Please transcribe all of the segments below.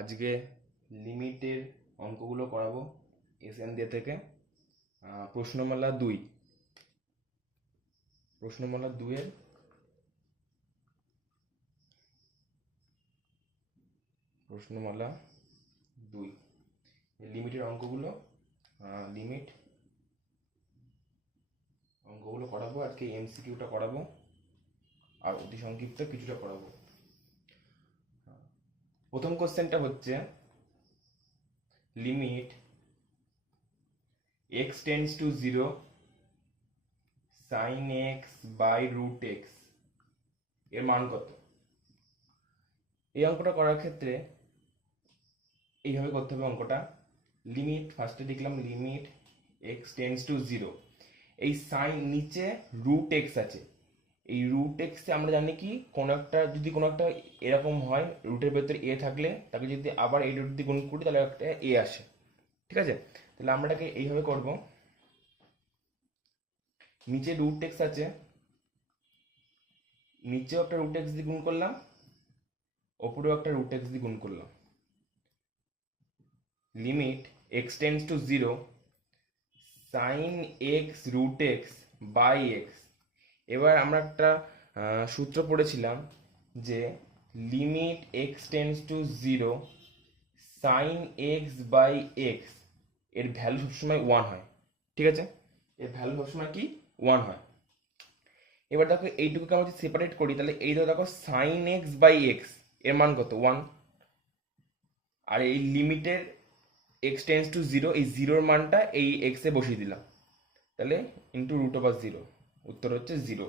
আজকে লিমিটের অঙ্কগুলো করাবো এসএন দিয়ে থেকে। প্রশ্নমালা 2 প্রশ্নমালা 2-এর প্রশ্নমালা 2 লিমিটের লিমিট অঙ্কগুলো করাবো আজকে। এমসিকিউটা করাবো আর অতি সংক্ষিপ্ত কিছুটা করাবো। প্রথম কোশ্চেনটা হচ্ছে limit x tends to 0 sin x by root x এর মান কত? এই অঙ্কটা করার ক্ষেত্রে এইভাবে করতে হবে অঙ্কটা। লিমিট ফার্স্টে লিখলাম লিমিট x টেন্ডস টু 0, এই সাইন নিচে রুট এক্স আছে, এই রুট এক্স আমরা জানি কি যদি কোনো একটা এরকম হয়, রুটের ভেতরে এ থাকলে তাকে যদি আবার এই রুট দিয়ে গুণ করি তাহলে একটা এ আসে। ঠিক আছে, তাহলে আমরা এটাকে এইভাবে করব। নিচে রুট এক্স আছে, নিচেও একটা রুট এক্স দিয়ে গুণ করলাম, ওপরেও একটা রুট এক্স দিয়ে গুণ করলাম। Limit x tends to 0 sine x root x by x. এবার আমরা একটা সূত্র পড়েছিলাম যে limit x tends to 0 sine x by x এর ভ্যালু সবসময় 1 হয়। ঠিক আছে, এর ভ্যালু সবসময় কি 1 হয়। এবার দেখো এইটুকুকে আমরা যদি সেপারেট করি তাহলে এই দেখো সাইন এক্স বাই এক্স এর মান কত? 1। আর এই লিমিটের এক্স টেন্ডস টু 0, এই জিরোর মানটা এই এক্সে বসিয়ে দিলাম, তাহলে ইন্টু রুট ওভার 0, উত্তর হচ্ছে 0।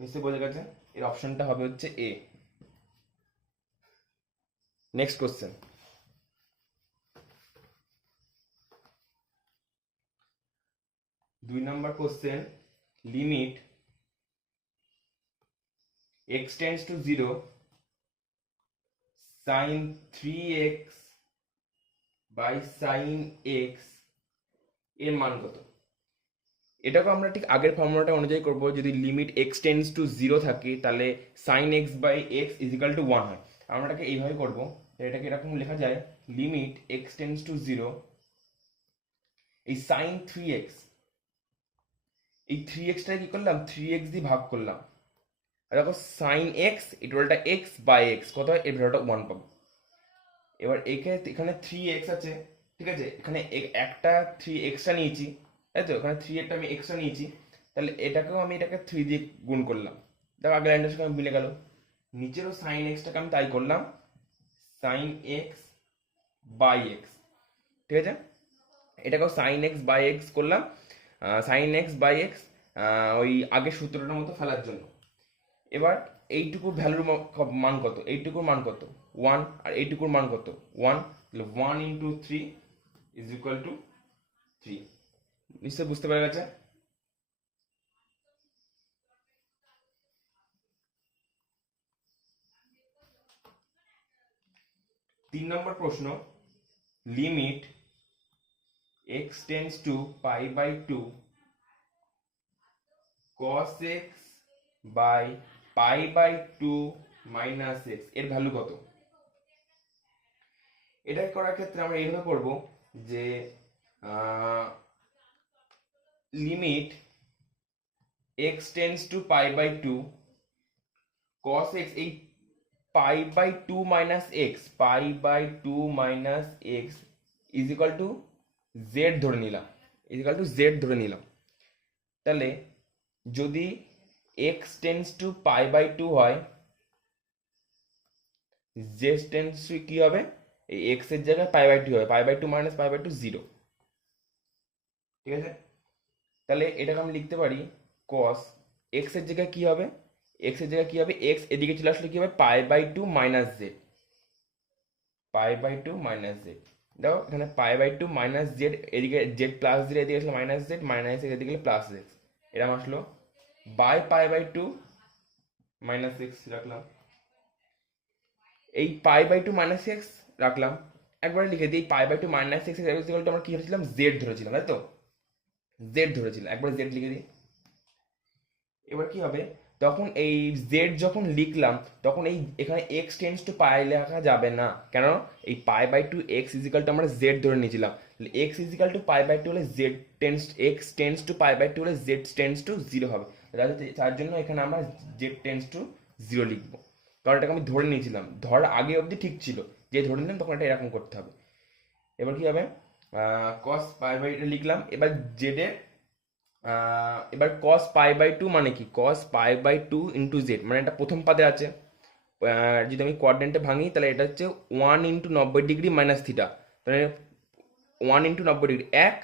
নিশ্চয়ই বোঝা গেছে, এর অপশনটা হবে হচ্ছে A. Next question, 2 number question limit x tends to 0 sine 3x by sine x এর মান কত? এটাকে আমরা ঠিক আগের ফর্মুলাটা অনুযায়ী করব। যদি লিমিট x টেন্ডস টু 0 থাকে তাহলে sine x by x is equal to 1 হয়। আমরা এটাকে এইভাবে করব, এটাকে এরকম লেখা যায় লিমিট x টেন্ডস টু 0, এই সাইন 3x, এই 3xটা কি করলাম 3x দিয়ে ভাগ করলাম, আর দেখো সাইন x এই টোটালটা x বাই x কত হয়? এর ভ্যালুটা 1 পাবো। এবার এখানে 3x আছে, ঠিক আছে, এখানে একটা 3 এক্সট্রা নিয়েছি, তাই তো, এখানে 3 একটা আমি এক্সট্রা নিয়েছি, তাহলে এটাকে 3 দিয়ে গুণ করলাম। দেখো আগের লাইনটার সঙ্গে মিলে গেল। নিচেরও সাইন এক্সটাকে আমি তাই করলাম, সাইন এক্স বাই এক্স। ঠিক আছে, এটাকেও সাইন এক্স বাই এক্স করলাম, সাইন এক্স বাই এক্স, ওই আগের সূত্রটার মতো ফেলার জন্য। এবার এইটুকুর ভ্যালুর মান কত? এইটুকুর মান কত? 1। আর এইটুকুর মান কত? 1। তাহলে 1 ইন্টু 3 ইজ ইকুয়াল টু 3। নিশ্চয় বুঝতে পেরে গেছে। তিন নম্বর প্রশ্ন limit x tends to pi by 2 cos x by pi by 2 minus x এর ভ্যালু কত? এটা করার ক্ষেত্রে আমরা এইভাবে করব যে limit x tends to pi by 2 cos x, এই pi by 2 minus x, pi by 2 minus x is equal to z ধরে নিলাম, তাহলে যদি x tends to pi by 2 হয়, z টেন্ডস টু কি হবে? এই x এর জায়গায় পাই বাই 2 হবে, pi by 2 minus pi by 2 0। ঠিক আছে, তাহলে এটাকে আমি লিখতে পারি cos x এর জায়গায় কি হবে? x এর জায়গায় কি হবে? x এদিকে চলে আসলে কি হবে? Pi by 2 minus z, pi by 2 minus z. দেখো এখানে পাই বাই 2 মাইনাস জেড, এদিকে জেড প্লাস জেড, এদিকে আসলে মাইনাস জেড, মাইনাস এক্স এদিকে প্লাস এক্স, এরকম আসলো by pi by 2 minus x রাখলাম, এই পাই বাই 2 মাইনাস এক্স রাখলাম। একবারে লিখে দিই পাই বাই 2 মাইনাস এক্স আমরা কি ধরেছিলাম? জেড ধরেছিলাম, তাই তো, জেড ধরেছিলাম, একবার জেড লিখে দিই। এবার কি হবে? তখন এই জেড যখন লিখলাম তখন এই এখানে এক্স টেন্স টু পাই লেখা যাবে না, কেন? এই pi by two x equal to আমরা জেড ধরে নিয়েছিলাম, x equal to pi by two হলে z tends x tends to pi by two হলে জেড টেন্স টু জিরো হবে, তার জন্য এখানে আমরা জেড টেন্স টু জিরো লিখবো, কারণ এটাকে আমি ধরে নিয়েছিলাম, ধর আগে অবধি ঠিক ছিল, যে ধরে নিলাম তখন এটা এরকম করতে হবে। এবার কি হবে, কস পাই বাই এটা লিখলাম, এবার জেড এর এবার কস পাই বাই টু মানে কি, cos pi by two into z, মানে এটা প্রথম পাদে আছে, যদি আমি কোয়াড্রেন্টে ভাঙি তাহলে এটা হচ্ছে 1 × 90 ডিগ্রি মাইনাস থিটা, তাহলে 1 × 90 ডিগ্রি এক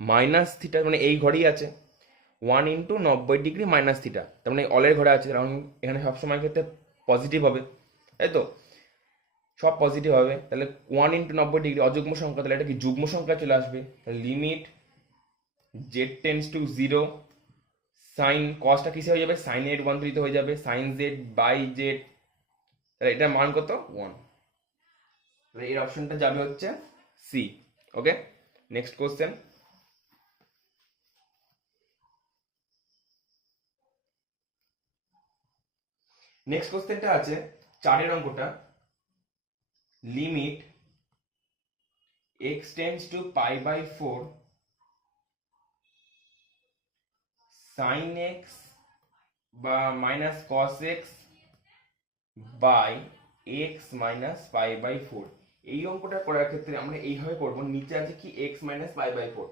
মাইনাস থিটা মানে এই ঘরেই আছে, 1 × 90 ডিগ্রি মাইনাস থিটা, তার মানে অলের ঘরে আছে, কারণ এখানে সবসময় ক্ষেত্রে পজিটিভ হবে, তাই তো, সব পজিটিভ হবে, তাহলে 1 × 90 ডিগ্রি অযুগ্ম সংখ্যা, তাহলে এটা কি যুগ্ম সংখ্যা চলে আসবে, limit z tends to zero, sine কসটা কিসে হয়ে যাবে, সাইন এর রূপান্তরিত হয়ে যাবে সাইন জেড বাই জেড, তাহলে এটার মান কত 1, তাহলে এর অপশনটা যাবে হচ্ছে C. Okay, next question. Next কোশ্চেনটা আছে 4 অঙ্কটা, limit x tends to pi by 4 sine x বা minus cos x by x minus pi by 4। এই অঙ্কটা করার ক্ষেত্রে আমরা এইভাবে করবো, নিচে আছে কি এক্স মাইনাস পাই বাই 4,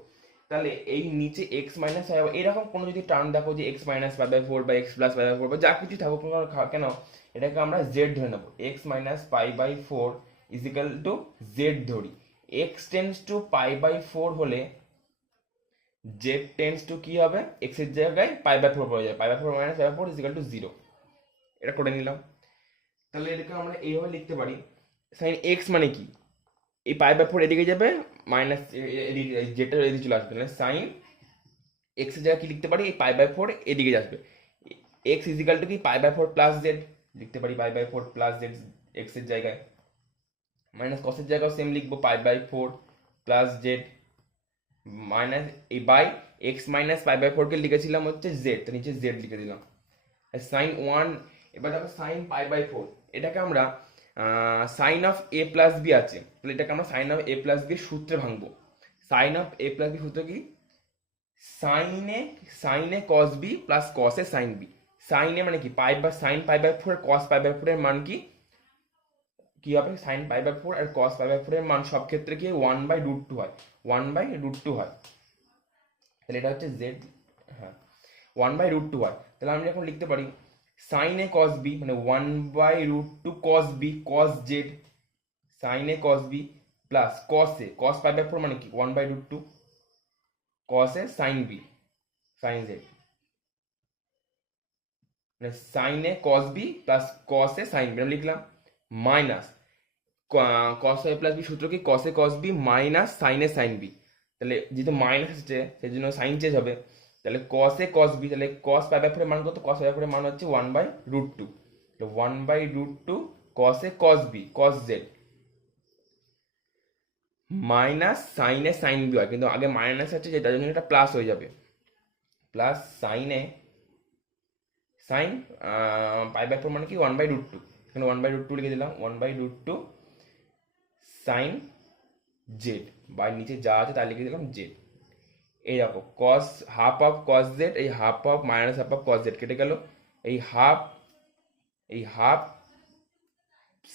তাহলে এই নিচে এক্স মাইনাস পাই বাই, এরকম কোনো যদি টার্ম দেখো যে এক্স মাইনাস পাই বাই 4 বা এক্স প্লাস পাই বাই 4 বা যা কিছু থাকুক কেন, এটাকে আমরা জেড ধরে নেবো, x minus pi by 4 is equal to z ধরি, x tends to pi by 4 হলে জেড টেন্স টু কি হবে, এক্স এর জায়গায় পাই বাই 4 পড়ে যাবে, pi by 4 minus pi by 4 is equal to 0, এটা করে নিলাম। তাহলে এটাকে আমরা এইভাবে লিখতে পারি, সাইন এক্স মানে কি, এই পাই বাই 4 এদিকে যাবে, মাইনাস যেটা এদিকে চলে আসবে, তাহলে সাইন এক্স এর জায়গায় কি লিখতে পারি, এই পাই বাই 4 এদিকে আসবে, এক্স ইজিক্যাল টু কি পাই বাই 4 প্লাস জেড, লিখতে পারি pi by 4 plus Z X এর জায়গায়, মাইনাস কসের জায়গায় সেম লিখবো pi by 4 plus Z, minus এই by x minus pi by 4 কে লিখেছিলাম হচ্ছে জেড, তো নিচে জেড লিখে দিলাম, সাইন 1, এবার দেখো সাইন পাই বাই 4, এটাকে আমরা sine of A plus B আছে, তাহলে এটাকে আমরা sine of A plus B সূত্রে ভাঙবো, sine of A plus B সূত্র কি, sine A cos B plus cos A sine B, sine A মানে কি পাই বা sine pi by 4 cos pi by 4 এর মান কি কি হবে, সাইন পাই বাই 4 আর কস পাই বাই 4 এর মান সব ক্ষেত্রে কি 1/√2 হয়, 1/√2 হয়, তাহলে এটা হচ্ছে জেড, হ্যাঁ 1/√2 হয়, তাহলে আমি এখন লিখতে পারি সাইন এ কস বি মানে 1/√2 cos B cos z, sine A cos B plus cos A cos pi by 4 মানে কি 1/√2 cos A sine B sine z, মানে sine A cos B plus cos A sine B লিখলাম, minus cos A plus B সূত্র কি cos A cos B minus sine A sine B, তাহলে যেহেতু minus আসছে সেই জন্য সাইন চেঞ্জ হবে, তাহলে কস এ কস বি, তাহলে কস পাই বাই 4 এর মান কত, কস পাই বাই 4 এর মান হচ্ছে 1/√2, 1/√2 cos A cos B cos Z minus sine A sine B হয়, কিন্তু আগে মাইনাস আছে যে তার জন্য এটা প্লাস হয়ে যাবে, plus sine A sine pi by 4 মানে কি 1/√2, এখানে 1/√2 লিখে দিলাম, 1/√2 সাইন জেড, বা নিচে যা আছে তাই লিখে দিলাম জেড, এই দেখো cos half of cos z, এই half of minus half of cos z কেটে গেল, এই half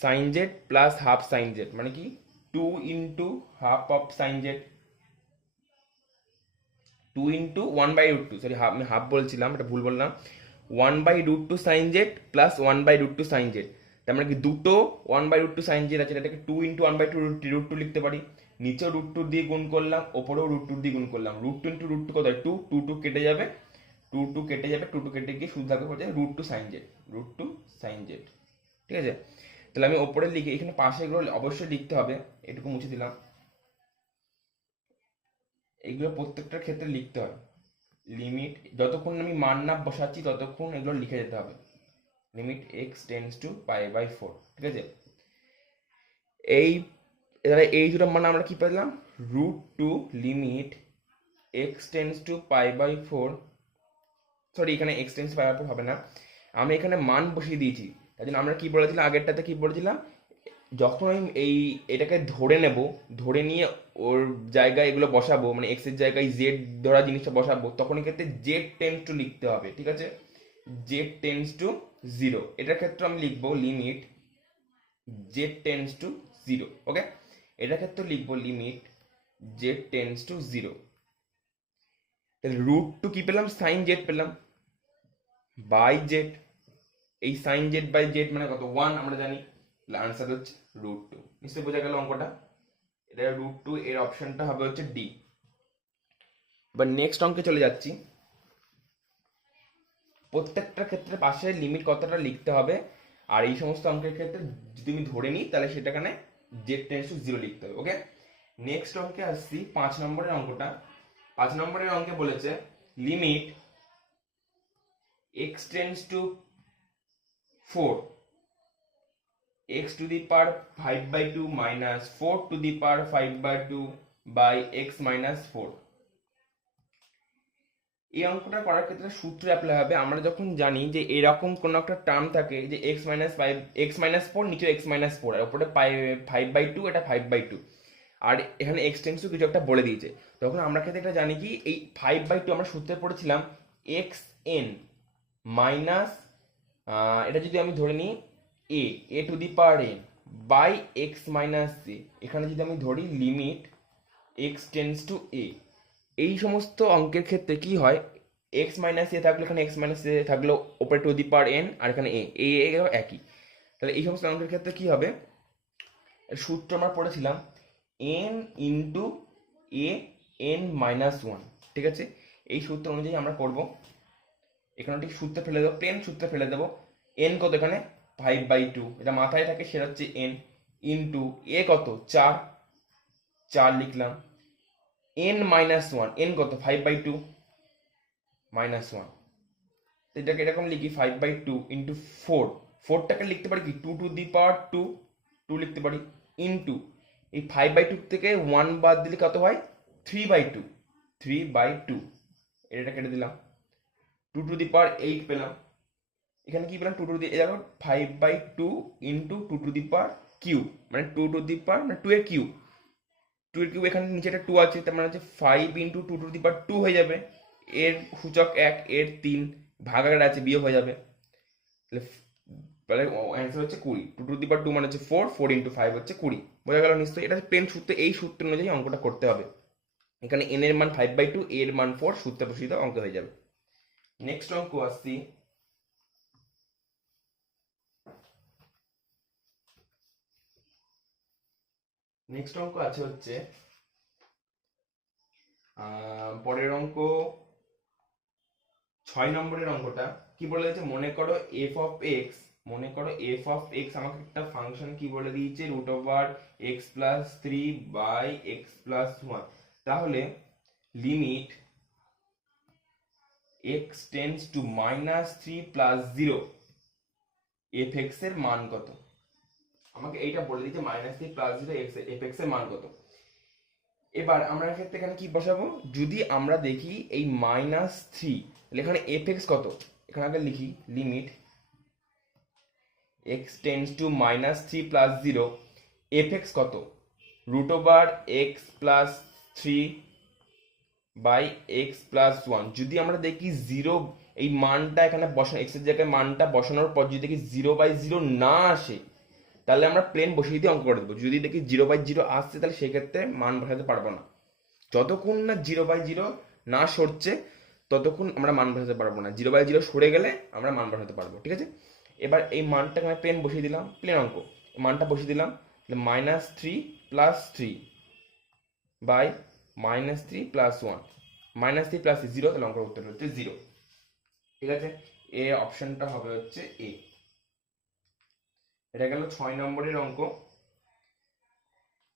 sine z plus half sine z মানে কি 2 into half of sine z, 2 into 1/√2, sorry আমি হাফ বলছিলাম, এটা ভুল বললাম, 1/√2 sine z plus 1/√2 sine z, তার মানে কি দুটো 1/√2 সাইন জেড আছে, এটাকে 2 ইন্টু 1/2 লিখতে পারি, নিচেও √2 দিয়ে গুণ করলাম, ওপরেও √2 দিয়ে গুণ করলাম, √2 ইন্টু √2 কত হয় 2, 2 কেটে যাবে, 2 কেটে যাবে, 2 কেটে গিয়ে শুধু থাকবে হচ্ছে √2 সাইন জেড, √2 সাইন জেড, ঠিক আছে। তাহলে আমি ওপরে লিখে এখানে পাশে এগুলো অবশ্যই লিখতে হবে, এটুকু মুছে দিলাম, এগুলো প্রত্যেকটার ক্ষেত্রে লিখতে হবে, লিমিট যতক্ষণ আমি মান না বসাচ্ছি ততক্ষণ এগুলো লিখে যেতে হবে, limit x tends to pi by 4, ঠিক আছে। এই তাহলে এই দুটো মান আমরা কি পেলাম, √2 limit x tends to pi by 4 sorry এখানে এক্সটেন্স পাওয়ার হবে না, আমি এখানে মান বসিয়ে দিয়েছি। তাই জন্য আমরা কি বলেছিলাম আগেরটাতে, কি বলেছিলাম, যখন আমি এটাকে ধরে নেব, ধরে নিয়ে ওর জায়গায় এগুলো বসাবো, মানে এক্স এর জায়গায় জেড ধরা জিনিসটা বসাবো, তখন ক্ষেত্রে জেড টেন্স টু লিখতে হবে, ঠিক আছে, জেড টেন্স টু জিরো। এটার ক্ষেত্রে আমি লিখবো limit z tends to zero. Okay, এটার ক্ষেত্রে লিখবো limit z tends to zero. তাহলে রুট টু কি পেলাম, সাইন জেড পেলাম বাই জেড। এই সাইন জেড বাই জেড মানে কত, 1 আমরা জানি, আনসার হচ্ছে রুট টু। নিশ্চয়ই বোঝা গেল অঙ্কটা, এটা রুট টু, এর অপশনটা হবে হচ্ছে ডি। এবার নেক্সট অঙ্কে চলে যাচ্ছি। প্রত্যেকটা ক্ষেত্রে পাশে লিমিট কতটা লিখতে হবে, আর এই সমস্ত অঙ্কের ক্ষেত্রে যদি আমি ধরে নিই তাহলে সেটাখানে জেড টেন্স টু জিরো লিখতে হবে। ওকে, নেক্সট অঙ্কে আসছি 5 নম্বরের অঙ্কটা। 5 নম্বরের অঙ্কে বলেছে limit x tends two 4 x to the power 5/2 minus 4 to the power 5/2 by x minus 4। এই অঙ্কটা করার ক্ষেত্রে সূত্র অ্যাপ্লাই হবে। আমরা যখন জানি যে এরকম কোনো একটা টার্ম থাকে যে x-5 নিচে x-4 আর উপরে 5/2, এটা 5/2, আর এখানে x টেন্স টু কিছু একটা বলে দিয়েছে, তখন আমরা ক্ষেত্রে এটা জানি কি এই 5/2 আমরা সূত্রে পড়েছিলাম xn মাইনাস, এটা যদি আমি ধরে নিই a to the power n by x minus a, এখানে যদি আমি ধরি limit x tends to a। এই সমস্ত অঙ্কের ক্ষেত্রে কি হয়, x মাইনাস এ থাকলে এখানে x মাইনাস এ থাকলো ওপরে টু দি পাওয়ার n, আর এখানে a একই। তাহলে এই সমস্ত অঙ্কের ক্ষেত্রে কি হবে, সূত্র আমরা পড়েছিলাম n into a n minus 1, ঠিক আছে। এই সূত্র অনুযায়ী আমরা করব, এখানে ঠিক সূত্রে ফেলে দেবো, প্লেন সূত্রে ফেলে দেবো। n কত এখানে 5/2, এটা মাথায় থাকে, সেটা হচ্ছে n ইন্টু a কত 4 লিখলাম, n মাইনাস 1, n কত 5/2 মাইনাস 1, এটাকে এরকম লিখি 5/2 ইন্টু 4, 4টাকে লিখতে পারি কি 2 টু দি পাওয়ার 2 লিখতে পারি, ইন্টু এই 5/2 থেকে 1 বাদ দিলে কত হয় 3/2, এটা কেটে দিলাম, 2 টু দি পাওয়ার 8 পেলাম। এখানে কি পেলাম 2 টু দি, দেখো 5/2 into 2 two the power cube, মানে 2 টু দি পাওয়ার মানে 2 এর কিউব, 2 এর কিউব, এখানে নিচে একটা 2 আছে, তার মানে হচ্ছে 5 ইন্টু 2 টু দি পাওয়ার 2 হয়ে যাবে, এর সূচক 1, এর 3, ভাগাকার আছে বিয়োগ হয়ে যাবে, তাহলে অ্যান্সার হচ্ছে 20। 2 টু দি পাওয়ার 2 মানে হচ্ছে 4 ইন্টু 5 হচ্ছে 20। বোঝা গেল নিশ্চয়ই, এটা প্লেন সূত্র, এই সূত্র অনুযায়ী অঙ্কটা করতে হবে। এখানে n এর মান 5/2, এর মান 4, সূত্রে বসিয়ে দাও, অঙ্ক হয়ে যাবে। নেক্সট অঙ্ক আসছি, নেক্সট অঙ্ক আছে হচ্ছে পরের অঙ্ক 6 নম্বরের অঙ্কটা। কি বলে দিয়েছে, মনে করো f অফ x, মনে করো f অফ x আমাকে একটা ফাংশন কি বলে দিয়েছে root over x plus 3 by x plus 1। তাহলে limit x tends to minus 3 plus 0 f(x) এর মান কত। আমাকে এইটা বলে দিয়েছে মাইনাস 3 প্লাস 0 f(x) এর মান কত। এবার আমরা এক্ষেত্রে এখানে কি বসাবো, যদি আমরা দেখি এই মাইনাস 3, তাহলে এখানে f(x) কত, এখানে আগে লিখি limit x tends to minus 3 plus 0 f(x) কত, root over x plus 3 by x plus 1। যদি আমরা দেখি 0, এই মানটা এখানে বসানো, x এর জায়গায় মানটা বসানোর পর যদি দেখি 0/0 না আসে, তাহলে আমরা প্লেন বসিয়ে দিয়ে অঙ্ক করে দেবো। যদি দেখি 0/0 আসছে, তাহলে সেক্ষেত্রে মান বসাতে পারবো না। যতক্ষণ না 0/0 না সরছে ততক্ষণ আমরা মান বসাতে পারবো না, 0/0 সরে গেলে আমরা মান বসাতে পারবো, ঠিক আছে। এবার এই মানটাকে আমি প্লেন বসিয়ে দিলাম, প্লেন অঙ্ক মানটা বসিয়ে দিলাম, minus 3 plus 3 by minus 3 plus 1, minus 3 plus 0, তাহলে অঙ্কের উত্তর হচ্ছে 0, ঠিক আছে। এ অপশনটা হবে হচ্ছে এ। এটা গেল 6 নম্বরের অঙ্ক।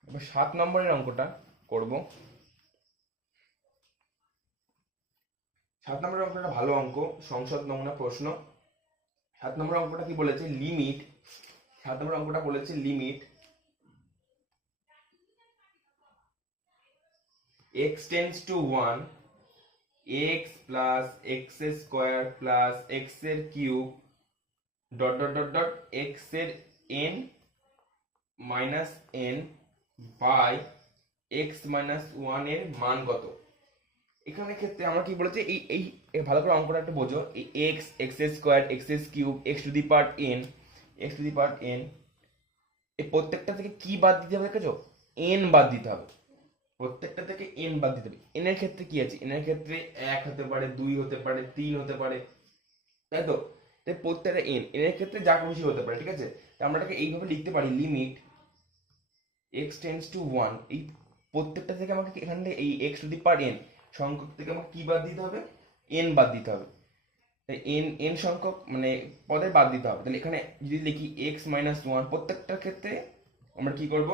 এবার 7 নম্বরের অঙ্কটা করব। 7 নম্বরের অঙ্কটা ভালো অঙ্ক, সংসদ নমুনা প্রশ্ন। 7 নম্বর অঙ্কটা কি বলেছে, লিমিট, 7 নম্বর অঙ্কটা বলেছে limit x tends to 1 x plus x square plus x এর cube dot dot dot dot x এর n minus n by x minus one এর মান কত। এখানে ক্ষেত্রে আমরা কি বলেছি, এই ভালো করে অঙ্কটা একটু বোঝো। এই x x square x cube x to the power N, x to the power N, এই প্রত্যেকটা থেকে কি বাদ দিতে হবে দেখেছো, এন বাদ দিতে হবে। প্রত্যেকটা থেকে এন বাদ দিতে হবে। এন এর ক্ষেত্রে কি আছে, এন এর ক্ষেত্রে এক হতে পারে, দুই হতে পারে, তিন হতে পারে, তাই তো। তাই প্রত্যেকটা এন এর ক্ষেত্রে যা খুশি হতে পারে, ঠিক আছে। আমরা এটাকে এইভাবে লিখতে পারি, limit x tends two one. এই প্রত্যেকটা থেকে আমাকে এখান থেকে এই x to the power N সংখ্যক থেকে আমাকে কি বাদ দিতে হবে, এন বাদ দিতে হবে। তাই এন এন সংখ্যক মানে পদের বাদ দিতে হবে। তাহলে এখানে যদি লিখি এক্স মাইনাস ওয়ান, প্রত্যেকটার ক্ষেত্রে আমরা কি করব,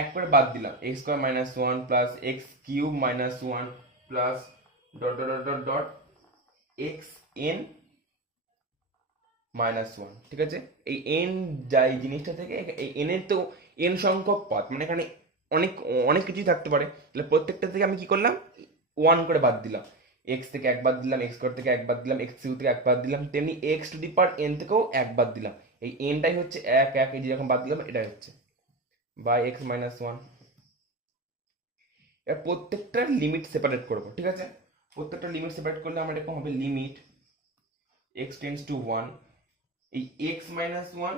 এক করে বাদ দিলাম, x square minus one plus x cube minus one plus dot dot dot dot dot x N minus one. ঠিক আছে, এই এন যাই জিনিসটা থেকে এই এন এর তো এন সংখ্যক পদ, মানে এখানে অনেক অনেক কিছুই থাকতে পারে। তাহলে প্রত্যেকটা থেকে আমি কি করলাম, ওয়ান করে বাদ দিলাম। এক্স থেকে এক বাদ দিলাম, এক্স স্কোয়ার থেকে এক বাদ দিলাম, এক্স কিউ থেকে এক বাদ দিলাম, তেমনি x to the power N থেকেও এক বাদ দিলাম। এই এনটাই হচ্ছে এক এক, এই যেরকম বাদ দিলাম এটাই হচ্ছে বাই এক্স মাইনাস ওয়ান। এবার প্রত্যেকটার লিমিট সেপারেট করবো, ঠিক আছে। প্রত্যেকটা লিমিট সেপারেট করলে আমার এরকম হবে, limit x tends two one, এই এক্স মাইনাস ওয়ান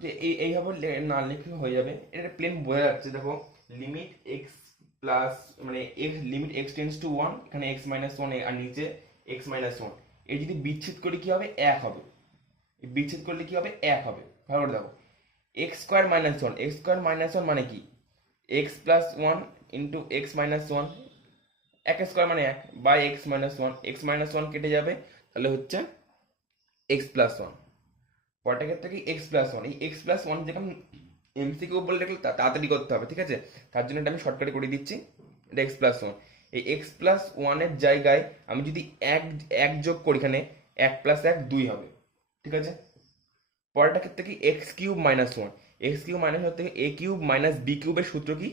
যে এইভাবে না লিখে হয়ে যাবে, এটা প্লেন বোঝা যাচ্ছে। দেখো লিমিট এক্স প্লাস মানে x, limit x tends two one, এখানে এক্স মাইনাস ওয়ান আর নিচে এক্স মাইনাস ওয়ান। এই যদি বিচ্ছেদ করে কি হবে, এক হবে। এই বিচ্ছেদ করলে কি হবে, এক হবে। ভালো করে দেখো, x square minus one, x square minus one মানে কি, x plus one into x minus one, এক স্কোয়ার মানে এক, by x minus one, x minus one কেটে যাবে, তাহলে হচ্ছে এক্স প্লাস ওয়ান। পরেরটা ক্ষেত্রে কি এক্স প্লাস ওয়ান, এই এক্স প্লাস ওয়ান যেরকম এমসিকিউ বলে রাখলে তাড়াতাড়ি করতে হবে, ঠিক আছে। তার জন্য এটা আমি শর্টকাটে করে দিচ্ছি, এটা এক্স প্লাস ওয়ান। এই এক্স প্লাস ওয়ানের জায়গায় আমি যদি এক এক যোগ করি, এখানে এক প্লাস এক দুই হবে, ঠিক আছে। পরেরটা ক্ষেত্রে কি x cube minus one, x cube minus one থেকে এ কিউব মাইনাস বি কিউবের সূত্র কি,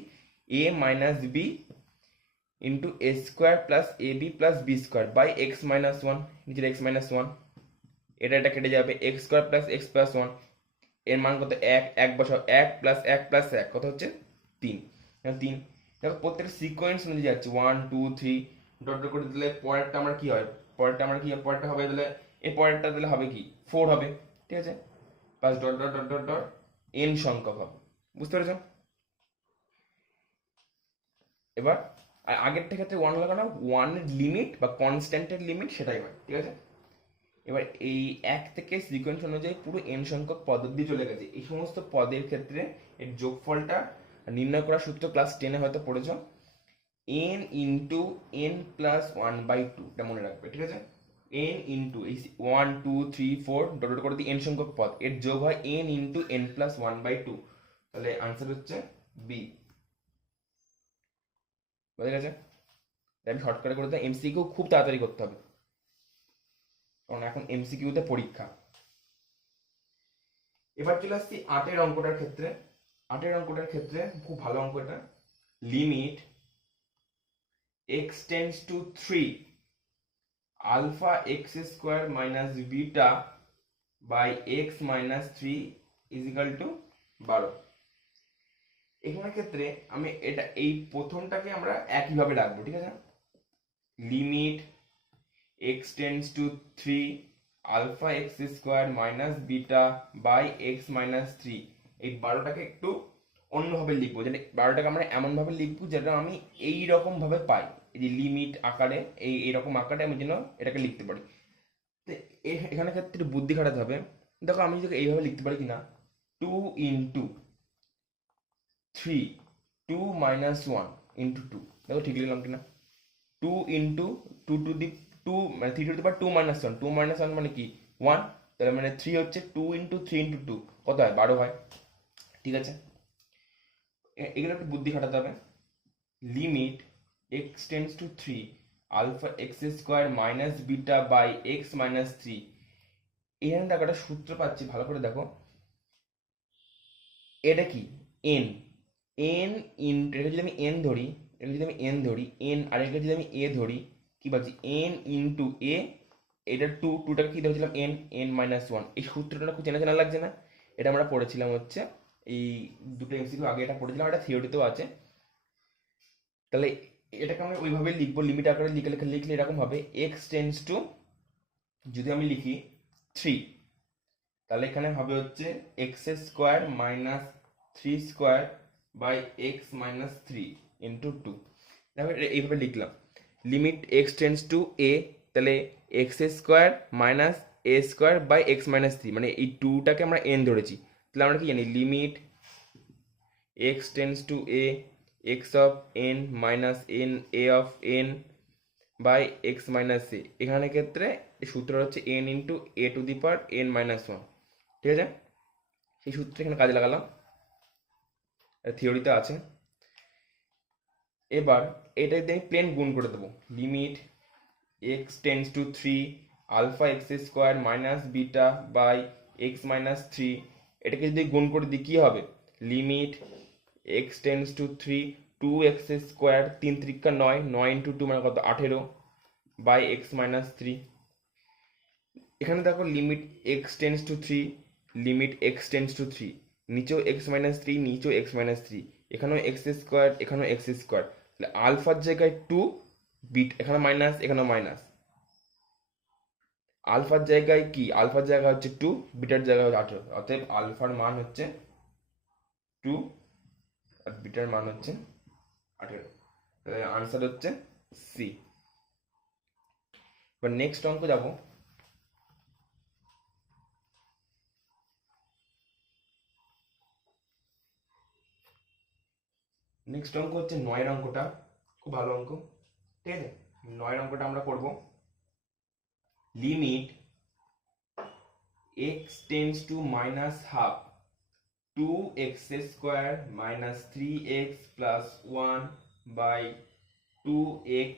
A minus B into A square plus A B plus B square by x minus one, নিচের এক্স মাইনাস ওয়ান, এটা কেটে যাবে, x square plus x plus one, এর মান কত, এক, এক বসাও, এক প্লাস এক কত হচ্ছে তিন। তিন। দেখো প্রত্যেকটা সিকোয়েন্স অনুযায়ী যাচ্ছে, one two three dot dot করে দিলে পরেরটা আমার কি হয়, পরেরটা আমার কি হয়, পরেরটা হবে দিলে এর পরেরটা দিলে হবে কি, ফোর হবে, ঠিক আছে। Plus dot dot dot dot dot N সংখ্যক হবে, বুঝতে পেরেছো। এবার আর আগেরটা ক্ষেত্রে ওয়ান লাগানো, ওয়ানের লিমিট বা কনস্ট্যান্টের লিমিট সেটাই হয়, ঠিক আছে। এবার এই এক থেকে সিকোয়েন্স অনুযায়ী পুরো এন সংখ্যক পদ অব্দি চলে গেছে। এই সমস্ত পদের ক্ষেত্রে এর যোগফলটা নির্ণয় করার সূত্র ক্লাস 10-এ হয়তো পড়েছ, n into n plus one by two, এটা মনে রাখবে, ঠিক আছে। এন ইন্টু এই one two three four dot dot করে দিই এন সংখ্যক পদ, এর যোগ হয় n into n plus one by two. তাহলে আনসার হচ্ছে বি, বুঝে গেছে। আমি শর্টকাটে করে দিই, এমসিকিউ খুব তাড়াতাড়ি করতে হবে কারণ এখন এমসিকিউতে পরীক্ষা। এবার চলে আসছি আটের অঙ্কটার ক্ষেত্রে। আটের অঙ্কটার ক্ষেত্রে খুব ভালো অঙ্ক এটা, limit x tends to three alpha x square minus beta by x minus three is equal to 12। এখানের ক্ষেত্রে আমি এটা এই প্রথমটাকে আমরা একইভাবে রাখবো, ঠিক আছে। Limit x tends to three alpha x square minus beta by x minus three, এই 12টাকে একটু অন্যভাবে লিখবো, যেটা 12টাকে আমরা এমনভাবে লিখবো যেটা আমি এইরকম ভাবে পাই, এই যে লিমিট আকারে, এইরকম আকারে আমি যেন এটাকে লিখতে পারি। তো এখানে ক্ষেত্রে বুদ্ধি খাটাতে হবে। দেখো আমি যদি এইভাবে লিখতে পারি কিনা, two into three, two minus one into two, দেখো ঠিক লিখলাম কিনা, two into two to the two মানে three to the power two minus one, two minus one মানে কি ওয়ান, তাহলে মানে থ্রি হচ্ছে two into three into two কত হয়, 12 হয়, ঠিক আছে। এগুলো একটু বুদ্ধি খাটাতে হবে। Limit x tends to three alpha x square minus beta by x minus three, এখানে দেখো একটা সূত্র পাচ্ছি, ভালো করে দেখো, এটা কি এন, এন ইন্টু, এটা যদি আমি এন ধরি, এন আর এটা যদি আমি এ ধরি, কি পাচ্ছি এন ইন্টু এ, এটা টুটাকে কি ধরেছিলাম এন মাইনাস ওয়ান। এই সূত্রটা খুব চেনা চেনা লাগছে না? এটা আমরা পড়েছিলাম হচ্ছে এই দুটো এমসিকিউ আগে, এটা পড়েছিলাম, এটা থিওরিতেও আছে। তাহলে এটাকে আমি ওইভাবে লিখবো, লিমিট আকারে লিখলে এরকম হবে এক্স টেন্স টু, যদি আমি লিখি 3, তাহলে এখানে হবে হচ্ছে x square minus 3 square by x minus 3 into 2। দেখো এইভাবে লিখলাম limit x tends to a, তাহলে x square minus a square by x minus 3, মানে এই টুটাকে আমরা এন ধরেছি। তাহলে আমরা কি জানি limit x tends to a, x of n minus n a of n by x minus a. এখানে ক্ষেত্রে সূত্র হচ্ছে n into a to the power n minus one. ঠিক আছে, সেই সূত্রটা এখানে কাজে লাগালাম, থিওরিতে আছে। এবার এটা দিয়ে আমি প্লেন গুণ করে দেবো, limit x tends to 3 alpha x square minus beta by x minus 3। এটাকে যদি গুণ করে দিই কী হবে, limit x tends to 3 2 x square, 3 3 9, 9 into 2 মানে কত 18 বাই এক্স মাইনাস 3। এখানে দেখো limit x tends to 3, limit x tends to 3, নিচেও এক্স মাইনাস 3, নিচেও এক্স মাইনাস 3, এখানেও এক্স স্কোয়ার, এখানেও এক্স স্কোয়ার, তাহলে আলফার জায়গায় 2, বিট এখানে মাইনাস, এখানেও মাইনাস। আলফার জায়গায় কি, আলফার জায়গা হচ্ছে 2, বিটার জায়গা হচ্ছে 18, অতএব আলফার মান হচ্ছে 2 আর বিটার মান হচ্ছে 18। তাহলে আনসার হচ্ছে সি। এবার নেক্সট অঙ্ক যাব। নেক্সট অঙ্ক হচ্ছে 9 অঙ্কটা, খুব ভালো অঙ্ক। ঠিক আছে, 9 অঙ্কটা আমরা করব limit x tends to minus half 2x square minus 3x plus 1 by 2x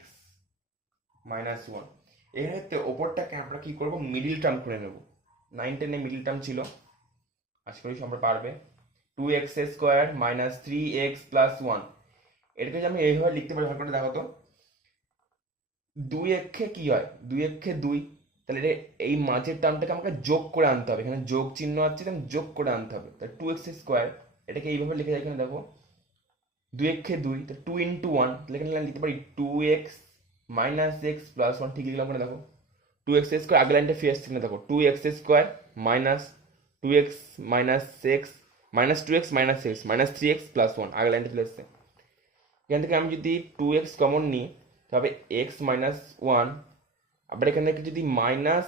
minus 1। এক্ষেত্রে ওপরটাকে আমরা কি করব, মিডিল টার্ম করে নেব। 9 10 মিডিল টার্ম ছিল, আশা করি তোমরা পারবে। 2x square minus 3x plus 1, এটাকে যদি আমি এইভাবে লিখতে পারি, ভালো করে দেখো তো, 2 এক্ষে কি হয়, 2 এক্ষে 2, তাহলে এই মাঝের টার্মটাকে আমাকে যোগ করে আনতে হবে, এখানে যোগ চিহ্ন আছে, যোগ করে আনতে হবে। তাহলে 2x স্কোয়ার, এটাকে এইভাবে লিখে যায়, এখানে দেখো 2 এক্ষে 2, তো 2 ইন্টু 1, তাহলে এখানে লিখতে পারি 2x মাইনাস এক্স প্লাস 1। ঠিক লিখলাম, এখানে দেখো 2x স্কোয়ার, আগের লাইনটা ফিরে আসছে, দেখো 2x square minus 2x minus x minus 2x minus x minus 3x plus 1, আগের লাইনটা ফিরে আসছে। এখান থেকে আমি যদি 2x কমন নিই তবে এক্স মাইনাস 1, আবার এখান থেকে যদি মাইনাস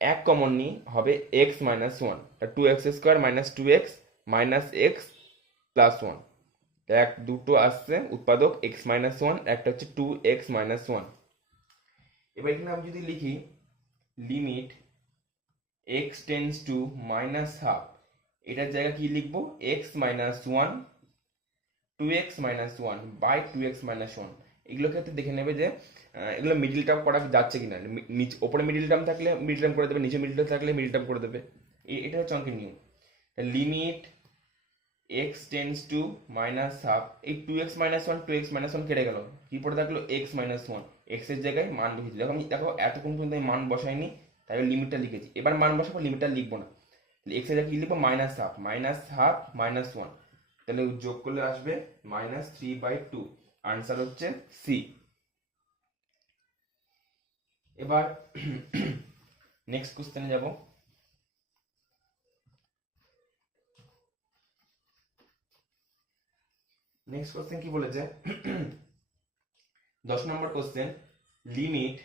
1 কমন নিই হবে x minus 1, 2x square minus 2x minus x plus 1, এক দুটো আসছে উৎপাদক এক্স মাইনাস 1, একটা হচ্ছে 2x মাইনাস 1। এবার এখানে আমি যদি লিখি limit x tends to minus half, এটার জায়গায় কি লিখবো, x minus 1 2x minus 1 by 2x minus 1। এগুলো ক্ষেত্রে দেখে নেবে যে এগুলো মিডিল টার্ম করা যাচ্ছে কিনা, নিচে ওপরে মিডিল টার্ম থাকলে মিডিল টার্ম করে দেবে, নিচে মিডিল টার্ম থাকলে মিডিল টার্ম করে দেবে। এটা হচ্ছে অঙ্কের নিয়ম। Limit x tends to minus half, এই 2x মাইনাস 1 2x মাইনাস 1 কেটে গেল, কি পড়ে থাকলো এক্স মাইনাস 1, এক্স এর জায়গায় মান বসিয়েছি। দেখো আমি দেখো এতক্ষণ পর্যন্ত আমি মান বসাইনি, তাই লিমিটটা লিখেছি। এবার মান বসাবো, লিমিটটা লিখবো না, এক্স এর জায়গায় কি লিখবো, মাইনাস হাফ মাইনাস 1, তাহলে যোগ করলে আসবে -3/2। আনসার হচ্ছে সি। এবার নেক্সট কোশ্চেনে যাব। নেক্সট কোশ্চেন কি বলেছে 10 নম্বর question, limit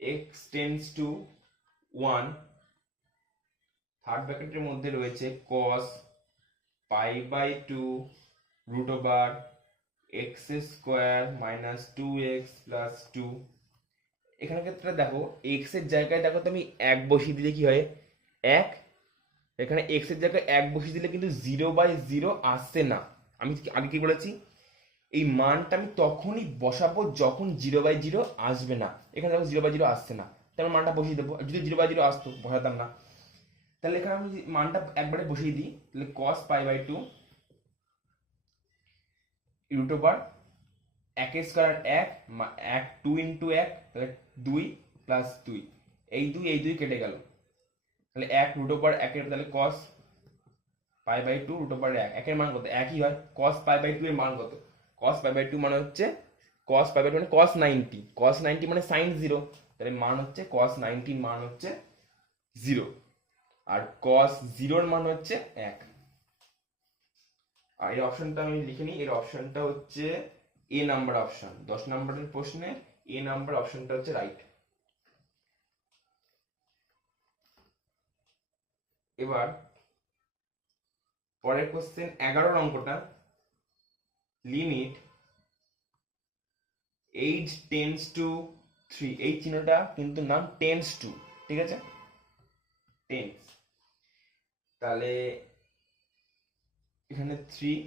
x tends to 1, third ব্র্যাকেটের মধ্যে রয়েছে cos π/2 root over x square minus 2x plus 2। এখানে ক্ষেত্রে দেখো এক্স এর জায়গায় দেখো তুমি 1 বসিয়ে দিলে কি হয় 1, এখানে এক্স এর জায়গায় 1 বসিয়ে দিলে কিন্তু 0/0 আসছে না। আমি আগে কি বলেছি, এই মানটা আমি তখনই বসাবো যখন 0/0 আসবে না। এখানে দেখো 0/0 আসছে না, তাহলে মানটা বসিয়ে দেবো। যদি 0/0 আসতো বসাতাম না। তাহলে এখানে আমি মানটা একবারে বসিয়ে দিই, তাহলে cos π/2 রুট ওভার একের স্কোয়ার এক, এক 2 ইন্টু এক, তাহলে 2 প্লাস 2, এই দুই কেটে গেল, তাহলে এক রুট ওভার একের, তাহলে cos pi by two root over এক, একের মান কত একই হয়, কস পাই বাই টু এর মান কত, কস পাই বাই টু মানে হচ্ছে কস পাই বাই টু মানে কস 90, কস 90 মানে সাইন 0, তাহলে মান হচ্ছে কস 90 মান হচ্ছে 0, আর কস 0 মান হচ্ছে 1। আর এর অপশনটা আমি লিখে নিই, এর অপশনটা হচ্ছে এ নাম্বার অপশন, 10 নম্বরের প্রশ্নে এ নাম্বার অপশনটা হচ্ছে রাইট। এবার পরের কোশ্চেন 11 অঙ্কটা, লিমিট এইট টেন্স টু 3, এই চিহ্নটা কিন্তু নাম টেন্স টু, ঠিক আছে, টেন্স, তাহলে এখানে 3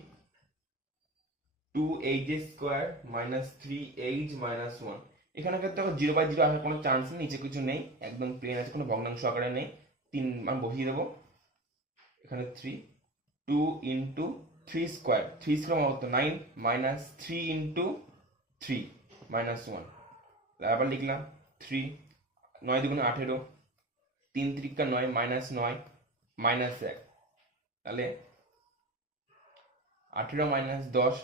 2h square minus 3h minus 1, এখানে কিন্তু 0/0 আসার কোনো চান্স নেই, নিচে কিছু নেই, একদম প্লেন আছে, কোনো ভগ্নাংশ আকারে নেই, 3 মান বসিয়ে দেবো, এখানে 3 2 ইন্টু 3 স্কোয়ার, 3 স্কোয়ার মানে কত 9 মাইনাস 3 ইন্টু 3 মাইনাস 1, আবার লিখলাম 3 9 দুগুণে 18, 3 3 9 মাইনাস 9 মাইনাস 1, তাহলে 18 মাইনাস 10,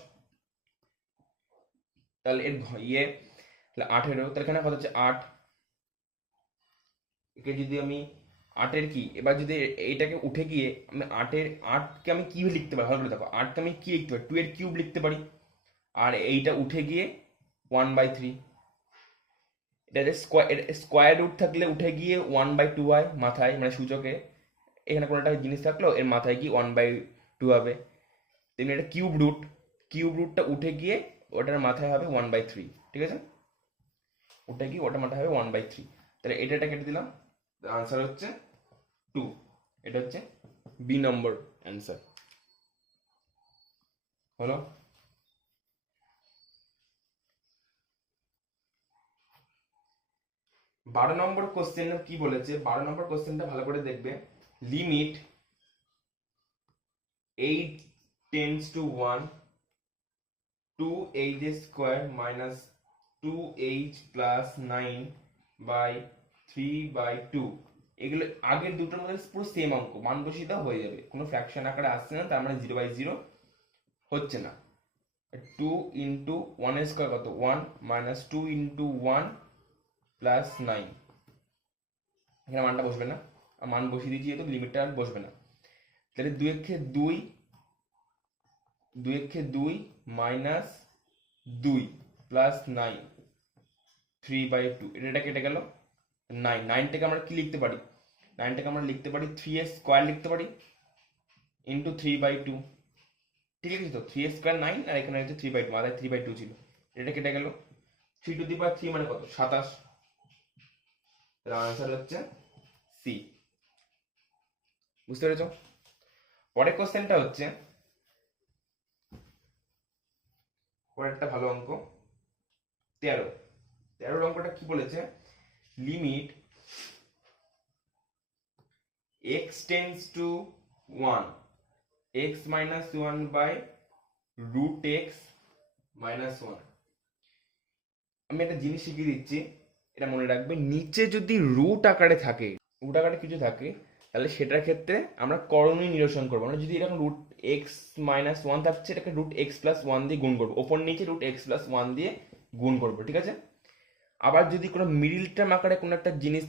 তাহলে এর তাহলে 18, তাহলে এখানে কত হচ্ছে 8, একে যদি আমি 8-এর কি, এবার যদি এইটাকে উঠে গিয়ে আমি 8-কে আমি কি লিখতে পারি, ভালো করে দেখো, 8কে আমি কি লিখতে পারি, 2 এর কিউব লিখতে পারি, আর এইটা উঠে গিয়ে 1/3, এটা স্কোয়ার রুট থাকলে উঠে গিয়ে 1/2 হয় মাথায়, মানে সূচকে, এখানে কোনো একটা জিনিস থাকলো এর মাথায় গিয়ে 1/2 হবে, তেমনি এটা কিউব রুটটা উঠে গিয়ে ওটার মাথায় হবে 1/3, ঠিক আছে, উঠে গিয়ে ওটার মাথায় হবে 1/3, তাহলে এটা কেটে দিলাম, আনসার হচ্ছে 2, এটা হচ্ছে বি নম্বর অ্যান্সার হলো। বারো নম্বর কোশ্চেন কি বলেছে, 12 নম্বর কোশ্চেনটা ভালো করে দেখবে, limit 8 tense to 1 2h square minus 2h plus 9/3/2, এগুলো আগের দুটোর মধ্যে পুরো সেম অঙ্ক, মান বসিয়ে দাও হয়ে যাবে, কোনো ফ্র্যাকশন আকারে আসছে না, তার মানে 0/0 হচ্ছে না। 2 ইন্টু 1 স্কোয়ার কত 1 মাইনাস 2 ইন্টু 1 প্লাস 9, এখানে মানটা বসবে না, আর মান বসিয়ে দিয়েছি যেহেতু লিমিটটা আর বসবে না, তাহলে 2 মাইনাস 2 প্লাস 9 3/2, এটা কেটে গেল 9, 9টাকে আমরা কি লিখতে পারি, 9টাকে আমরা লিখতে পারি 3 স্কোয়ার লিখতে পারি ইন্টু 3/2, ঠিক আছে, তো 3 স্কোয়ার 9, আর এখানে হচ্ছে 3/2, মাথায় 3/2 ছিল, এটা কেটে গেল, 3 মানে কত 27, তার আনসার হচ্ছে সি, বুঝতে পেরেছ। পরের কোশ্চেনটা হচ্ছে, পরেরটা ভালো অঙ্ক, 13 অঙ্কটা কি বলেছে, limit x tends to 1 x minus 1 by root x minus 1, আমি একটা জিনিস শিখিয়ে দিচ্ছি, এটা মনে রাখবে, নিচে যদি রুট আকারে কিছু থাকে, তাহলে সেটার ক্ষেত্রে আমরা করণীয় নিরসন করবো, আমরা যদি এরকম রুট এক্স মাইনাস 1 থাকছে, এটাকে রুট এক্স প্লাস 1 দিয়ে গুণ করবো, ওপর নিচে রুট এক্স প্লাস 1 দিয়ে গুণ করবো, ঠিক আছে। আবার যদি কোনো মিডিল টার্ম আকারে কোনো একটা জিনিস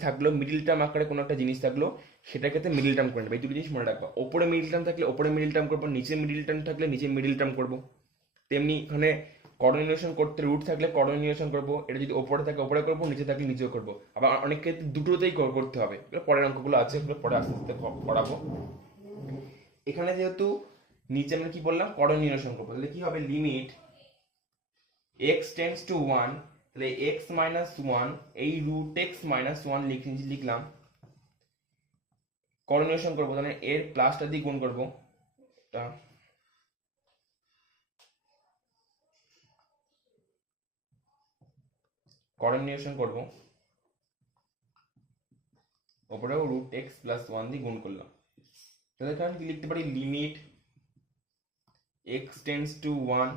থাকলো, সেটার ক্ষেত্রে মিডিল টার্ম করে নেবে, এই দুটো জিনিস মনে রাখবা, ওপরে মিডিল টার্ম থাকলে ওপরে মিডিল টার্ম করবো, নিচে মিডিল টার্ম থাকলে নিচে মিডিল টার্ম করবো, তেমনি এখানে করণীয় করতে রুট থাকলে করণীয় করবো, এটা যদি ওপরে থাকে ওপরে করবো, নিচে থাকলে নিচেও করবো, আবার অনেক ক্ষেত্রে দুটোতেই করতে হবে, পরের অঙ্কগুলো আছে, এগুলো পরে আস্তে আস্তে করাবো। এখানে যেহেতু নিচে আমরা কি বললাম করণীয় করবো, তাহলে কি হবে, লিমিট x টেন্স টু 1, তাহলে x মাইনাস 1, এই রুট x মাইনাস 1 লিখলাম, করণীয় করবো, তাহলে এর প্লাসটা দিয়ে গুণ করবো, এটা করণীয় করবো, ওপরেও রুট এক্স প্লাস 1 দিয়ে গুণ করলাম, তাহলে এখানে কি লিখতে পারি, limit x tends to 1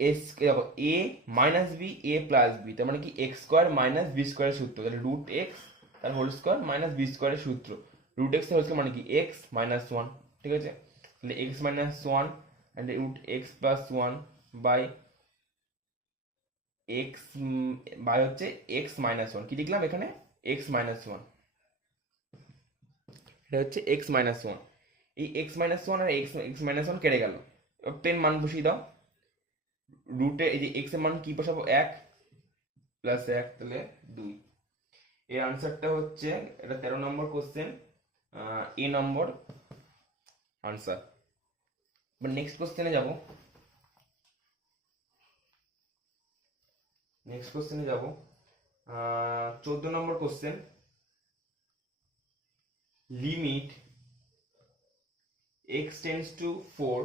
S দেখো এ minus b a plus B, তার মানে কি এক্স স্কোয়ার মাইনাস বি স্কোয়ারের সূত্র, তাহলে রুট এক্স তার হোল স্কোয়ার মাইনাস বি স্কোয়ারের সূত্র, রুট এক্স এর হোল স্কোয়ার মানে কি এক্স মাইনাস ওয়ান, ঠিক আছে, তাহলে x minus one and root x plus one by x by হচ্ছে এক্স মাইনাস ওয়ান, কি লিখলাম এখানে এক্স মাইনাস ওয়ান, এটা হচ্ছে এক্স মাইনাস ওয়ান, এই এক্স মাইনাস ওয়ান আর এক্স এক্স মাইনাস ওয়ান কেটে গেল, প্লেন মান বসিয়ে দাও, রুটে এই যে এক্স এর মান কি বসাবো এক প্লাস এক, তাহলে দুই, এর আনসারটা হচ্ছে এটা 13 নম্বর কোশ্চেন, এ নম্বর আনসার। এবার নেক্সট কোশ্চেনে যাব, নেক্সট কোশ্চেনে যাব 14 নম্বর question, limit x tends to 4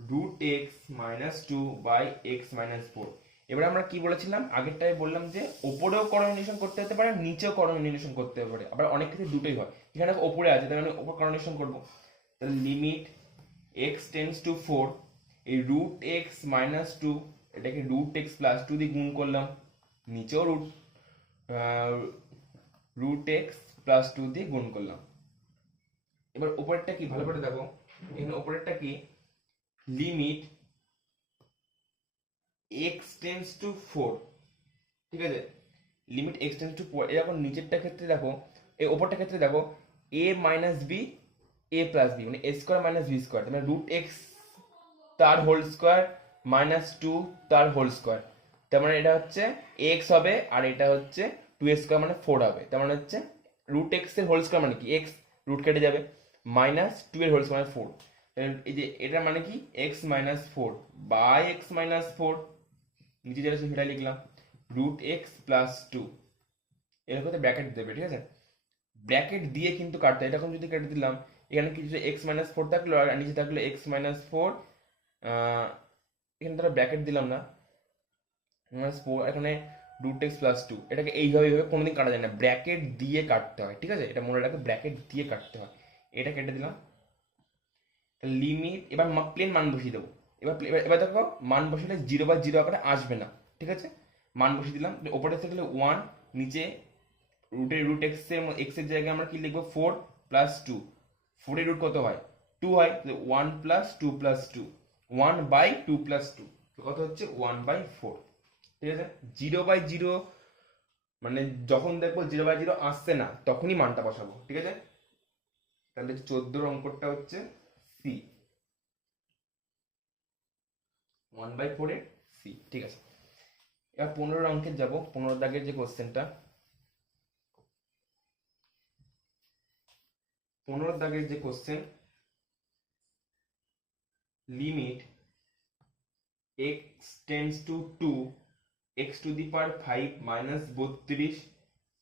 root x minus two by x minus four. এবার আমরা কি বলেছিলাম আগেরটাই বললাম যে ওপরেও করোনেশন করতে হতে পারে নিচেও করোনেশন করতে হতে পারে, আবার অনেক ক্ষেত্রে দুটোই হয়, এখানে ওপরে আছে তাই মানে ওপর করোনেশন করবো, তাহলে limit x tends two four, এই রুট এক্স মাইনাস টু এটাকে রুট এক্স প্লাস টু দিয়ে গুণ করলাম, নিচেও রুট এক্স প্লাস টু দিয়ে গুণ করলাম। এবার উপরেরটা কি ভালো করে দেখো, এখানে উপরেরটা কি লিমিট x টেন্ডস টু 4, ঠিক আছে, লিমিট x টেন্ডস টু 4, এরকম নিচেরটা ক্ষেত্রে দেখো, এই উপরটা ক্ষেত্রে দেখো a minus b a plus b, মানে a square minus b square, মানে রুট এক্স তার হোল স্কোয়ার মাইনাস টু তার হোল স্কোয়ার, তার মানে এটা হচ্ছে এক্স হবে আর এটা হচ্ছে টু এ স্কোয়ার মানে ফোর হবে, তার মানে হচ্ছে রুট এক্স এর হোল স্কোয়ার মানে কি এক্স, রুট কেটে যাবে, মাইনাস টু এর হোল স্কোয়ার মানে ফোর, এই যে এটা মানে কি x minus four by x minus four, নিচে যেটা সেটা লিখলাম রুট এক্স প্লাস টু, এরকম ব্র্যাকেট দেবে, ঠিক আছে, ব্র্যাকেট দিয়ে কিন্তু কাটতে হয়, এরকম যদি কেটে দিলাম এখানে কিছু এক্স মাইনাস ফোর থাকলো আর নিচে থাকলো এক্স মাইনাস ফোর, এখানে তারা ব্র্যাকেট দিলাম না মাইনাস ফোর, এখানে রুট এক্স প্লাস টু, এটাকে এইভাবে এইভাবে কোনোদিন কাটা যায় না, ব্র্যাকেট দিয়ে কাটতে হয়, ঠিক আছে, এটা মনে রাখবে ব্র্যাকেট দিয়ে কাটতে হয়, এটা কেটে দিলাম, লিমিট এবার প্লেন মান বসিয়ে দেবো, এবার এবার দেখো মান বসালে জিরো বা জিরো আকারে আসবে না, ঠিক আছে, মান বসিয়ে দিলাম, ওপরে থাকলে ওয়ান, নিচে রুটের রুট এক্স এর জায়গায় আমরা কি লিখবো ফোর প্লাস টু, ফোরের রুট কত হয় টু হয়, one plus two plus two, one by two plus two, কত হচ্ছে ওয়ান বাই ফোর, ঠিক আছে, জিরো বাই জিরো মানে যখন দেখবো জিরো বাই জিরো আসছে না তখনই মানটা বসাবো, ঠিক আছে, তাহলে 14 অঙ্কটা হচ্ছে সি, ওয়ান বাই ফোর এর সি, ঠিক আছে। এবার 15 অঙ্কের যাবো, 15 দাগের যে কোশ্চেনটা, 15 দাগের যে question, limit x tends to two x to the power five minus 32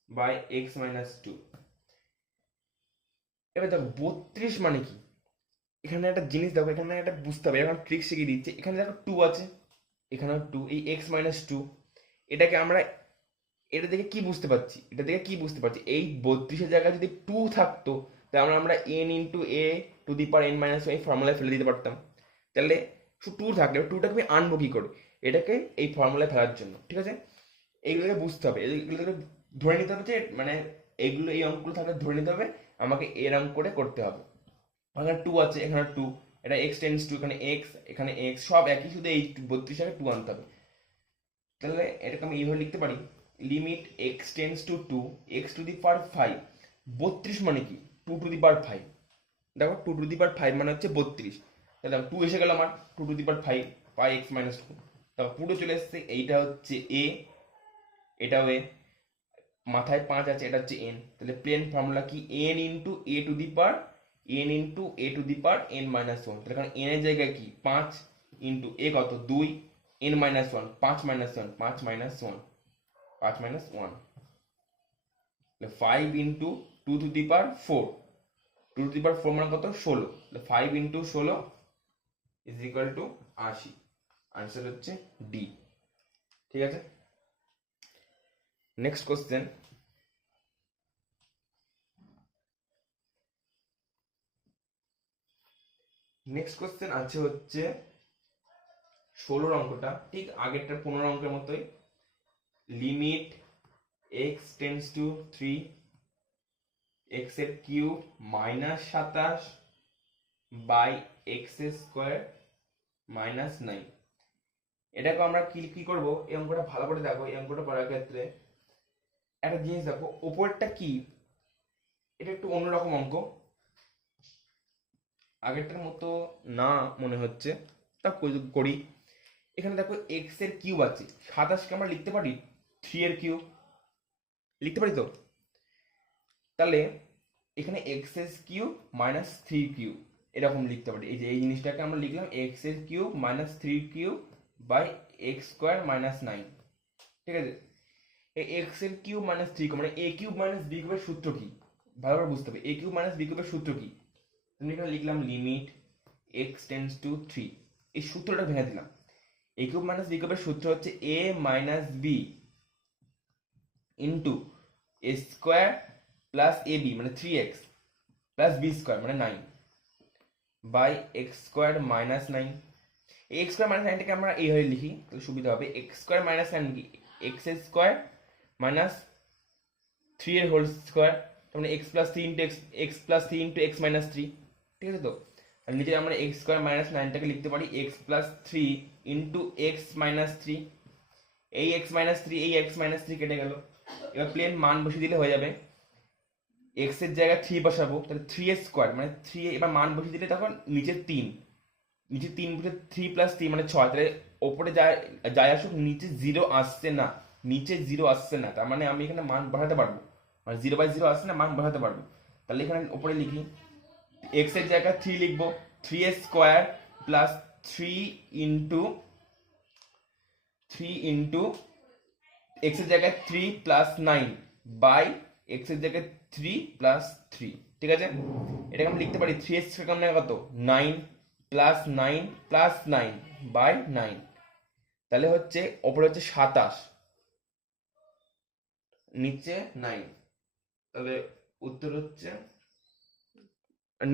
by x minus two. এবার দেখো 32 মানে কি, এখানে একটা জিনিস দেখো, এখানে একটা বুঝতে হবে, এখন ট্রিক শিখিয়ে দিচ্ছে, এখানে দেখো টু আছে, এখানেও টু, এই এক্স মাইনাস টু, এটাকে আমরা এটা থেকে কি বুঝতে পারছি, এটা থেকে কি বুঝতে পারছি, এই 32-এর জায়গায় যদি টু থাকতো তাহলে আমরা N into a to the power n minus এই ফর্মুলায় ফেলে দিতে পারতাম, তাহলে শুধু টু থাকলে টুটাকে আমি আনবো কি করে, এটাকে এই ফর্মুলায় ফেলার জন্য, ঠিক আছে, এইগুলোকে বুঝতে হবে, এগুলোকে ধরে নিতে হবে যে মানে এইগুলো এই অঙ্কগুলো থাকলে ধরে নিতে হবে আমাকে এরম করে করতে হবে, এখানে টু আছে, এখানে টু, এটা এক্স টেন্স টু, এখানে এক্স সব একই, শুধু এই 32 আগে টু আনতে হবে, তাহলে এটাকে আমি এইভাবে লিখতে পারি, limit x tends to two x to the power five, 32 মানে কি two to the power five, দেখো two to the power five মানে হচ্ছে 32, তাহলে দেখো টু এসে গেল আমার, two to the power five by x minus two, তারপর পুরো চলে এসছে, এইটা হচ্ছে এ, এটাও এ, মাথায় 5 আছে, এটা হচ্ছে এন, তাহলে প্লেন ফর্মুলা কি N into a to the power N into a to the power n minus one, তাহলে কারণ এন এর জায়গায় কি 5 ইন্টু এ কত 2, n minus one 5 minus one 5 minus one 5 minus one, five into two to the power four, two to the power four মানে কত 16, five into 16 is equal to 80, answer হচ্ছে D, ঠিক আছে। Next question, next question আছে হচ্ছে 16 অঙ্কটা ঠিক আগেরটা 15 অঙ্কের মতোই, limit x tends to 3 x এর cube minus 27 by x square minus 9। এটাকে আমরা কি কি করবো, এই অঙ্কটা ভালো করে দেখো। এই অঙ্কটা করার ক্ষেত্রে একটা জিনিস দেখো, উপরেরটা কি, এটা একটু অন্যরকম অঙ্ক, আগেরটার মতো না মনে হচ্ছে, তা করি। এখানে দেখো এক্স এর কিউব আছে, 27কে আমরা লিখতে পারি 3 এর কিউব, লিখতে পারি তো। তাহলে এখানে এক্স এর কিউব মাইনাস 3 কিউব এরকম লিখতে পারি। এই যে এই জিনিসটাকে আমরা লিখলাম এক্স এর cube minus 3 cube by x square minus 9। ঠিক আছে, এই এক্স এর কিউব মাইনাস 3 কিউব মানে এ কিউব মাইনাস বি কিউবের সূত্র কি, ভালোভাবে বুঝতে হবে। এ কিউব মাইনাস বি কিউবের সূত্র কি, আমি এখানে লিখলাম লিমিট এক্স টেন্স টু 3, এই সূত্রটা ভেঙে দিলাম। এ কিউব মাইনাস বি কিউবের সূত্র হচ্ছে এ minus B into A square plus A B মানে 3x প্লাস বি স্কোয়ার মানে 9 বাই এক্স স্কোয়ার মাইনাস 9। এই এক্স স্কোয়ার মাইনাস 9টাকে আমরা এইভাবে লিখি তাহলে সুবিধা হবে। এক্স স্কোয়ার মাইনাস 9 কি, এক্স স্কোয়ার মাইনাস 3 এর হোল স্কোয়ার, তার মানে x plus 3 into x plus 3 into x minus 3। ঠিক আছে তো, আর নিচে আমরা এক্স স্কোয়ার মাইনাস 9টাকে লিখতে পারি x plus 3 into x minus 3। এই এক্স মাইনাস 3 এই এক্স মাইনাস 3 কেটে গেল, এবার প্লেন মান বসিয়ে দিলে হয়ে যাবে। এক্স এর জায়গায় 3 বসাবো, তাহলে 3 এর স্কোয়ার মানে 3, এবার মান বসিয়ে দিলে তখন নিচে 3, নিচে 3 বসে 3 প্লাস 3 মানে 6, তাহলে ওপরে যায় আসুক নিচে 0 আসছে না, নিচে 0 আসছে না, তার মানে আমি এখানে মান বসাতে পারবো, মানে 0/0 আসছে না, মান বসাতে পারবো। তাহলে এখানে ওপরে লিখি এক্স এর জায়গায় 3 লিখবো, 3 এর স্কোয়ার প্লাস 3 ইন্টু এক্স এর জায়গায় 3 প্লাস 9 বাই এক্স এর জায়গায় 3 প্লাস 3। ঠিক আছে, এটাকে আমি লিখতে পারি 3 এর স্কোয়ার মানে কত 9 প্লাস 9 প্লাস 9 বাই 9। তাহলে হচ্ছে ওপরে হচ্ছে 27 নিচে 9, তাহলে উত্তর হচ্ছে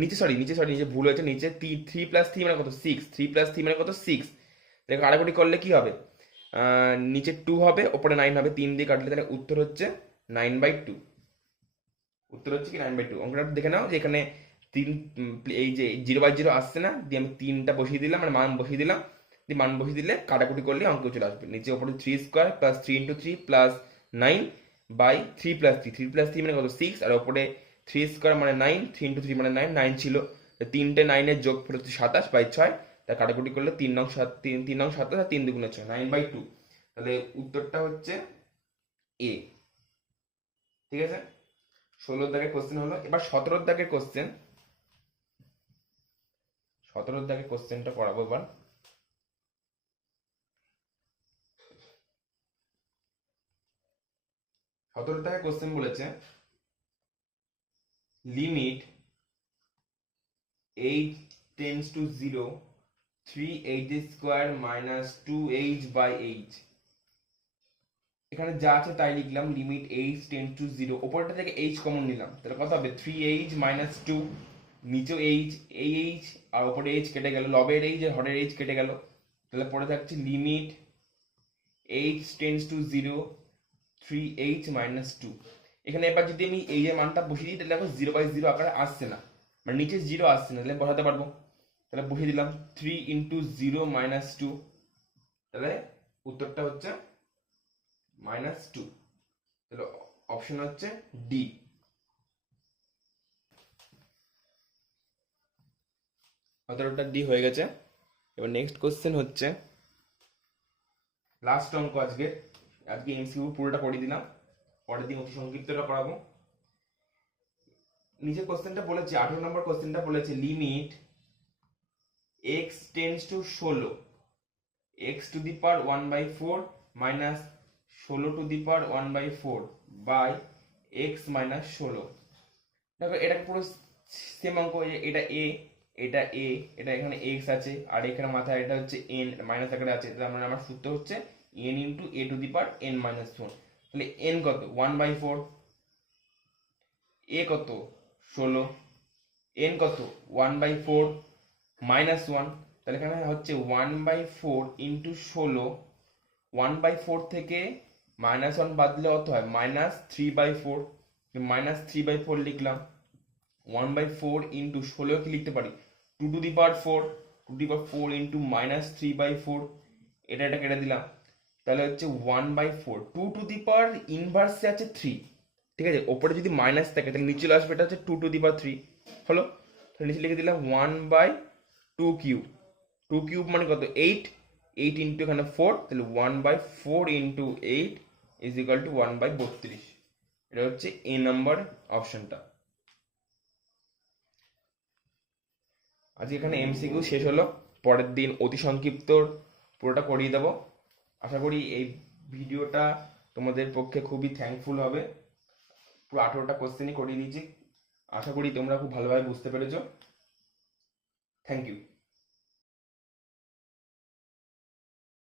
নিচে ভুল হয়েছে, নিচে 3 প্লাস 3 মানে কত 6, 3 প্লাস 3 মানে কত 6। দেখো কাটাকুটি করলে কি হবে, নিচে 2 হবে ওপরে 9 হবে, 3 দিয়ে কাটলে তাহলে উত্তর হচ্ছে 9/2। উত্তর হচ্ছে কি 9/2। অঙ্কটা দেখে নাও যে এখানে 3, এই যে 0/0 আসছে না, দিয়ে আমি 3টা বসিয়ে দিলাম, মানে মান বসিয়ে দিলাম, দিয়ে মান বসিয়ে দিলে কাটাকুটি করলে অঙ্ক চলে আসবে। নিচে ওপরে 3 square plus 3 into 3 plus 9 by 3 plus 3 মানে কত 6, আর ওপরে 3 স্কোয়ার মানে 9, 3 ইন্টু 3 মানে 9, 9 ছিল, 3টে 9 এর যোগ হচ্ছে 27 বাই 6, তা কাটাকুটি করলে 3 নং 7, 3 নং 27 আর 3 দুগুণে 6, 9/2। তাহলে উত্তরটা হচ্ছে এ। ঠিক আছে, 16 দাগের কোশ্চেন হলো। এবার 17 দাগের কোশ্চেন, 17 দাগের কোশ্চেনটা করাবো এবার। 17 দাগের কোশ্চেন বলেছে limit h tends to 0 3h square minus 2h by h। এখানে যা আছে তাই লিখলাম, লিমিট h টেন্স টু 0, ওপরটা থেকে h কমন নিলাম, তাহলে কত হবে 3h মাইনাস 2, নিচেও h, এই h আর ওপরে h কেটে গেল, লবের h আর হরের h কেটে গেল, তাহলে পড়ে থাকছে limit h tends to 0 3h minus 2। এখানে এবার যদি আমি এই যে মানটা বসিয়ে দিই তাহলে দেখো 0/0 আকারে আসছে না, মানে নিচে 0 আসছে না, তাহলে বসাতে পারবো। তাহলে বসিয়ে দিলাম 3 ইন্টু 0 মাইনাস 2, তাহলে উত্তরটা হচ্ছে মাইনাস 2। তাহলে অপশন হচ্ছে ডি। উত্তরটা ডি হয়ে গেছে। এবার নেক্সট কোশ্চেন হচ্ছে লাস্ট অঙ্ক আজকে এমসিকিউ পুরোটা পড়িয়ে দিলাম, পরের দিন অতি সংক্ষিপ্তটা করাবো। নিচে কোশ্চেনটা বলেছে 18 নম্বর কোশ্চেনটা বলেছে limit x tends to 16 x to the power 1/4 minus 16 to the power 1/4 by x minus 16। দেখো এটা পুরো সেম অঙ্ক, এটা a, এটা a, এটা এখানে x আছে, আর এখানে মাথায় এটা হচ্ছে n মাইনাস আকারে আছে, তাহলে আমার সূত্র হচ্ছে n into a to the power n minus 1। তাহলে n কত 1/4, a কত 16, n কত 1/4 মাইনাস 1, তাহলে এখানে হচ্ছে 1/4 ইন্টু 16, 1/4 থেকে -1 বাদ দিলে কত হয় -3/4, -3/4 লিখলাম। 1/4 ইন্টু 16 কি লিখতে পারি 2^4, 2^4 ইন্টু -3/4, এটা কেটে দিলাম। তাহলে হচ্ছে 1/4, 2 ইনভার্সে আছে 3, ঠিক আছে, ওপরে যদি মাইনাস থাকে তাহলে নিচে চলে আসবে, এটা হচ্ছে 2^3 হলো। তাহলে নিচে লিখে দিলাম 1/2 কিউব, 2 কিউব মানে কত 8, 8 ইন্টু এখানে 4, তাহলে 1/4 ইন্টু 8 ইজ ইকাল টু 1/32। এটা হচ্ছে এ নাম্বার অপশনটা। আজকে এখানে এমসিকিউ শেষ হলো, পরের দিন অতি সংক্ষিপ্ত পুরোটা করিয়ে দেবো। আশা করি এই ভিডিওটা তোমাদের পক্ষে খুবই থ্যাঙ্কফুল হবে। পুরো 18টা কোশ্চেনই করিয়ে দিয়েছি, আশা করি তোমরা খুব ভালোভাবে বুঝতে পেরেছো। Thank you.